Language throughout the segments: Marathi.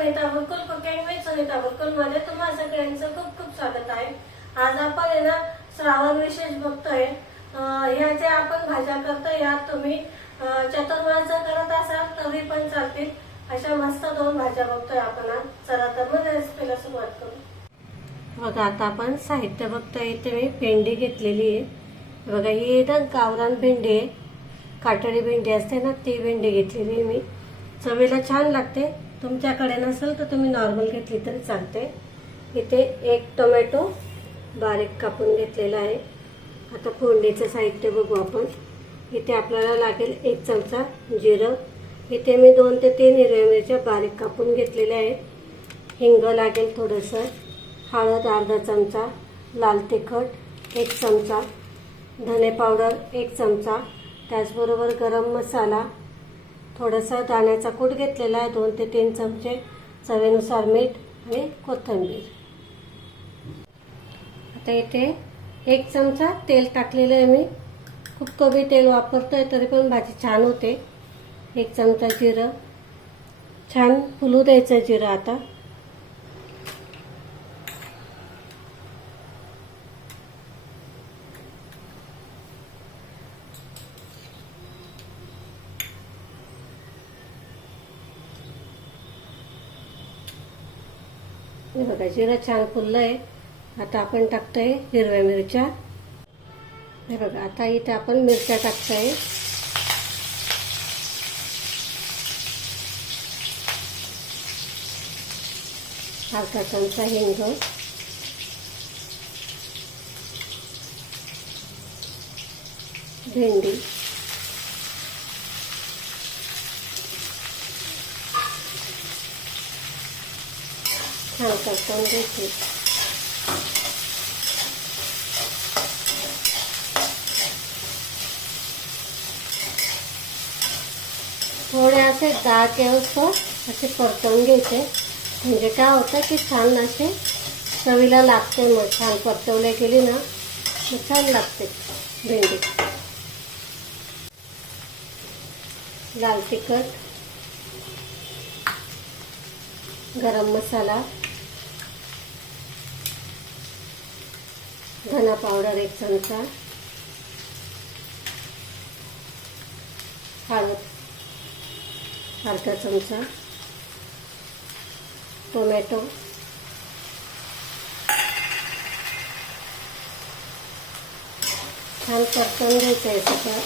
सुनीता बुलकुल कुकिंग विथ सुनीता बुलकुलमध्ये तुम्हा सगळ्यांचं खूप खूप स्वागत आहे. आज आपण आहे ना श्रावण विशेष बघतोय. ह्या ज्या आपण भाज्या करतोय यात तुम्ही चतुर्मास जर करत असाल तरी पण चालतील. अशा मस्त दोन भाज्या बघतोय आपण आज. चला तर मग रेसिपीला सुरुवात करू. बघा आता आपण साहित्य बघतोय. इथे मी भेंडी घेतलेली आहे. बघा ही ना गावरान भेंडी आहे. काटडी भेंडी असते ना ती भेंडी घेतलेली आहे मी. चवीला छान लागते. तुमच्याकडे नसेल तर तुम्ही नॉर्मल घेतली तरी चालते. इथे एक टोमॅटो बारीक कापून घेतलेला आहे. आता फोडणीचं साहित्य बघू आपण. इथे आपल्याला लागेल एक चमचा जिरं. इथे मी दोन ते तीन हिरव्या मिरच्या बारीक कापून घेतलेल्या आहेत. हिंग लागेल थोडंसं. हळद अर्धा चमचा. लाल तिखट एक चमचा. धने पावडर एक चमचा. त्याचबरोबर गरम मसाला थोडासा दाण्याचा कूट घेतलेला आहे दोन ते तीन चमचे चवेनुसार मीठ आणि कोथिंबीर. आता इथे एक चमचा तेल टाकलेलं आहे मी. खूप कमी तेल वापरतोय तरी पण भाजी छान होते. एक चमचा जिरं. छान फुलू द्यायचं जिरं आता. हे बघा छान फुललं आहे आता आपण टाकतोय हिरव्या मिरच्या. हे बघा, आता इथे आपण मिरच्या टाकतोय. अर्धा चमचा हिंग. भेंडी. छान परतवून घेते थोडे असे डाळ केवसं हो, असे परतवून घ्यायचे. म्हणजे काय होतं की छान असे चवीला लागते मग छान परतवले गेली ना मग छान लागते भेंडी. लाल तिखट गरम मसाला धना पावडर एक चमचा. हळद अर्धा चमचा. टोमॅटो. छान परतून घ्यायचं आहे सगळं.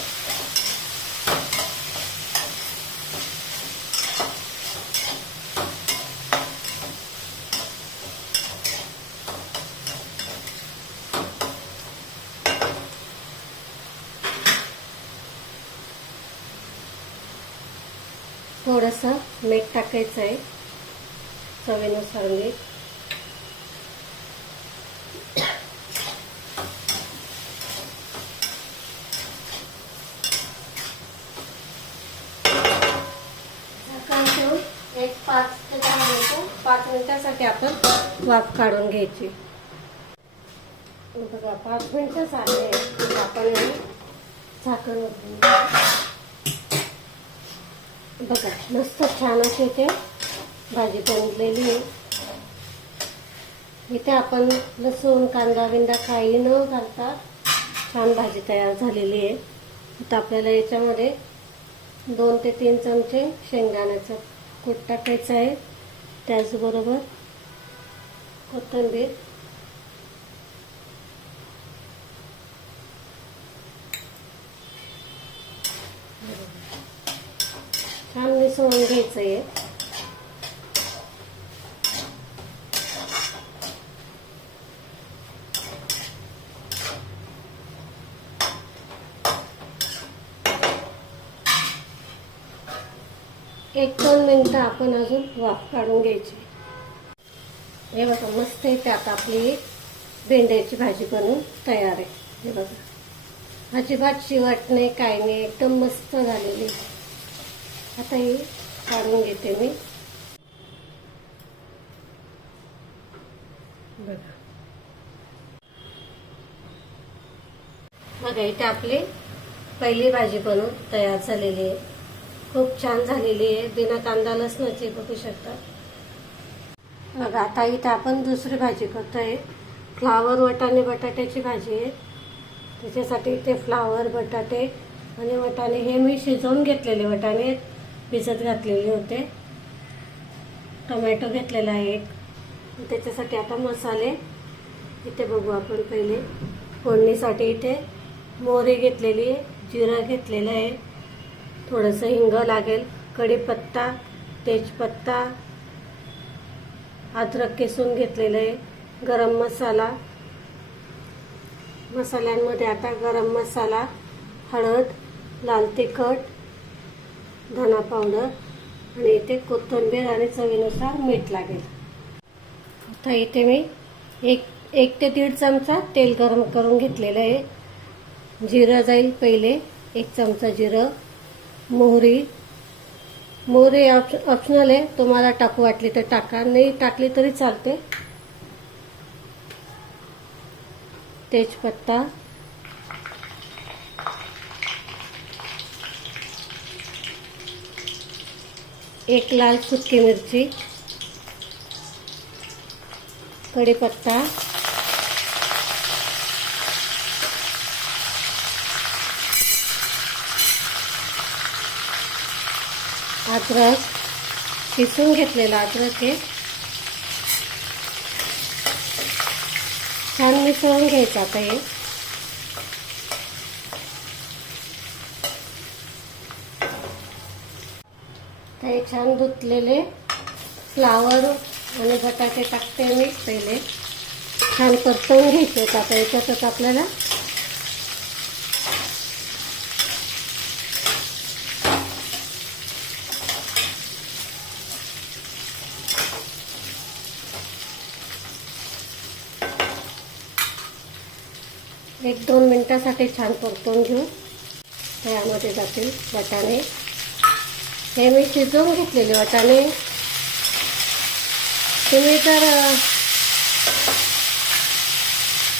थोडंसं मीठ टाकायचं आहे. चवीनुसार मीठ. झाकण एक पाच ते दहा मिनिटं पाच मिनिटासाठी आपण वाफ काढून घ्यायची. बघा पाच मिनिटं झाले. आपण झाकण उघडून बघा मस्त छान अशी इथे भाजी बनलेली आहे. इथे आपण लसूण कांदा बिंदा काही न घालता छान भाजी तयार झालेली आहे. आता आपल्याला याच्यामध्ये दोन ते तीन चमचे शेंगदाण्याचं कूट टाकायचं आहे. त्याचबरोबर कोथिंबीर छान मिसळून घ्यायचं आहे एक दोन मिनिटं आपण अजून वाफ काढून घ्यायची. हे बघा मस्त आहे त्यात आपली भेंड्याची भाजी बनवून तयार आहे. हे बघा. अजिबात शिवट नाही काय नाही एकदम मस्त झालेली आहे. आता हे काढून घेते मी. बघा. बघा इथे आपली पहिली भाजी बनवून तयार झालेली आहे. खूप छान झालेली आहे. बिना कांदा लसणाची बघू शकता. बघा आता इथे आपण दुसरी भाजी करतोय. फ्लावर वटाणे बटाट्याची भाजी आहे. त्याच्यासाठी इथे फ्लावर बटाटे आणि वटाणे. हे मी शिजवून घेतलेले वटाणे आहेत. भिजत घातलेले होते. टोमॅटो घेतलेला आहे एक. त्याच्यासाठी आता मसाले. इथे बघू आपण पहिले. फोडणीसाठी इथे मोहरी घेतलेली आहे जिरा घेतलेलं आहे. थोडंसं हिंग लागेल कढीपत्ता तेजपत्ता अद्रक किसून घेतलेलं आहे गरम मसाला. मसाल्यांमध्ये आता गरम मसाला हळद लाल तिखट धना पावडर आणि इथे कोथिंबीर आणि चवीनुसार मीठ लागेल. आता इथे मी एक एक ते दीड चमचा तेल गरम करून घेतलेलं आहे. जिरं जाईल पहिले एक चमचा जिरं मोहरी. मोहरी ऑप्श ऑप्शनल आहे तुम्हाला टाकू वाटली तर टाका नाही टाकली तरी चालते. तेजपत्ता. एक लाल सुकी मिरची कढीपत्ता अद्रक किसून घेतलेला अद्रक हे. छान मिसळून घ्यायचं आता हे. आता हे छान धुतलेले फ्लावर आणि बटाटे टाकते मी पहिले. छान परतवून घ्यायचे आता याच्यातच आपल्याला. एक दोन मिनटासाठी छान परतवून घेऊ. त्यामध्ये जातील बटाणे. हे मी शिजवून घेतलेले वाटाणे. तुम्ही जर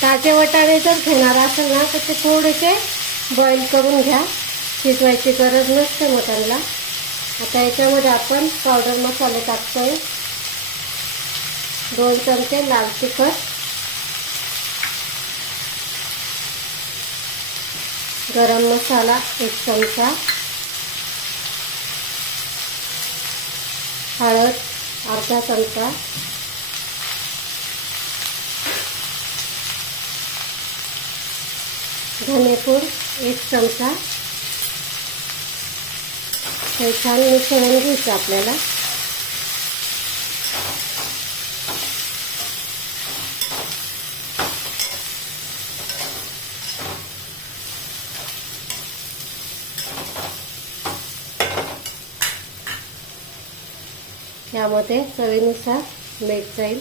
ताजे वाटाणे जर घेणार असेल ना तर ते थोडेसे बॉईल करून घ्या. शिजवायची गरज नसते मटणला आता याच्यामध्ये आपण पावडर मसाले टाकतोय. दोन चमचे लाल तिखट. गरम मसाला एक चमचा. हळद अर्धा चमचा. धनेपूड एक चमचा. हे छान मिसळून घ्यायचं आपल्याला. यामध्ये चवीनुसार मीठ जाईल.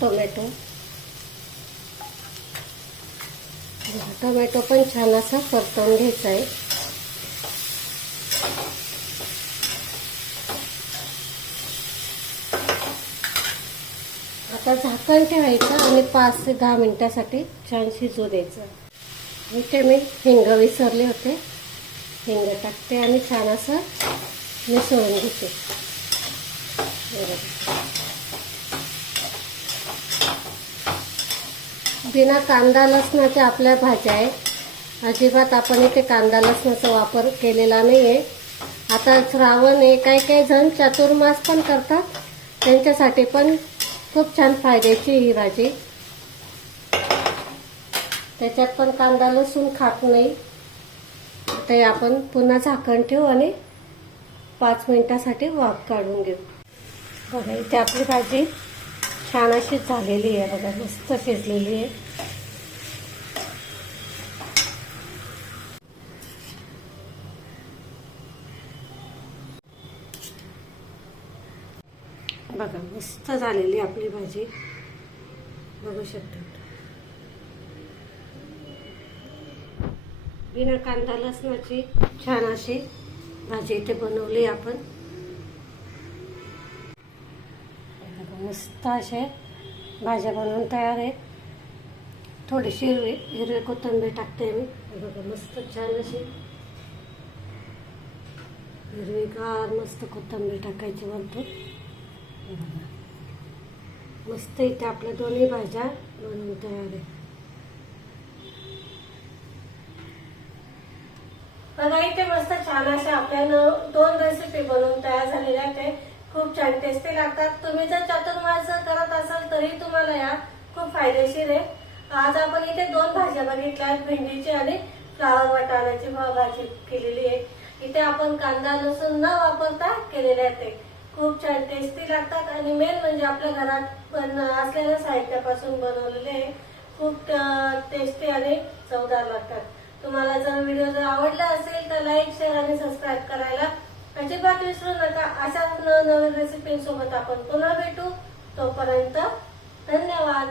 टोमॅटो. टोमॅटो पण छान असा परतवून घ्यायचा आहे. आता झाकण ठेवायचं आणि पाच ते दहा मिनिटासाठी छान शिजू द्यायचं. इथे मी हिंग विसरले होते. हिंग टाकते आणि छान असं मिसळून घेते. बरोबर. बिना कांदा लसणाच्या आपल्या भाज्या आहेत अजिबात आपण इथे कांदा लसणाचा वापर केलेला नाही आहे आता श्रावण आहे काही काही जण चातुर्मास पण करतात. त्यांच्यासाठी पण खूप छान फायद्याची ही भाजी. त्याच्यात पण कांदा लसूण खात नाही ते आपण पुन्हा झाकण ठेवू आणि पाच मिनिटासाठी वाफ काढून घेऊ. बघा इथे आपली भाजी छान अशी झालेली आहे बघा मस्त शिजलेली आहे. बघा मस्त झालेली आपली भाजी. बघू शकता. बिना कांदा लसणाची छान अशी भाजी इथे बनवली आपण. मस्त असे भाज्या बनवून तयार आहे थोडीशी हिरवी हिरवी कोथिंबीर टाकते मी. बघा मस्त छान अशी. हिरवीगार मस्त कोथिंबीर टाकायची म्हणतो मस्त इथे आपल्या दोन्ही भाज्या बनवून तयार आहे बघा इथे मस्त छान अशा आपल्यानं दोन रेसिपी बनवून तयार झालेल्या आहेत. खूप छान टेस्टी लागतात. तुम्ही जर चतुर्मास करत असाल तरी तुम्हाला या खूप फायदेशीर आहे. आज आपण इथे दोन भाज्या बघितल्या आहेत. भेंडीची आणि फ्लावर वाटाण्याची. भाजी केलेली आहे. इथे आपण कांदा लसूण न वापरता केलेले आहेत खूप छान टेस्टी लागतात आणि मेन म्हणजे आपल्या घरात पण असलेल्या साहित्यापासून बनवलेले खूप टेस्टी आणि चवदार लागतात. तुम्हाला जर व्हिडिओ जर आवडला असेल तर लाईक शेअर आणि सबस्क्राईब करायला अजिबात विसरू नका. अशाच नवनवीन रेसिपींसोबत आपण पुन्हा भेटू. तोपर्यंत धन्यवाद.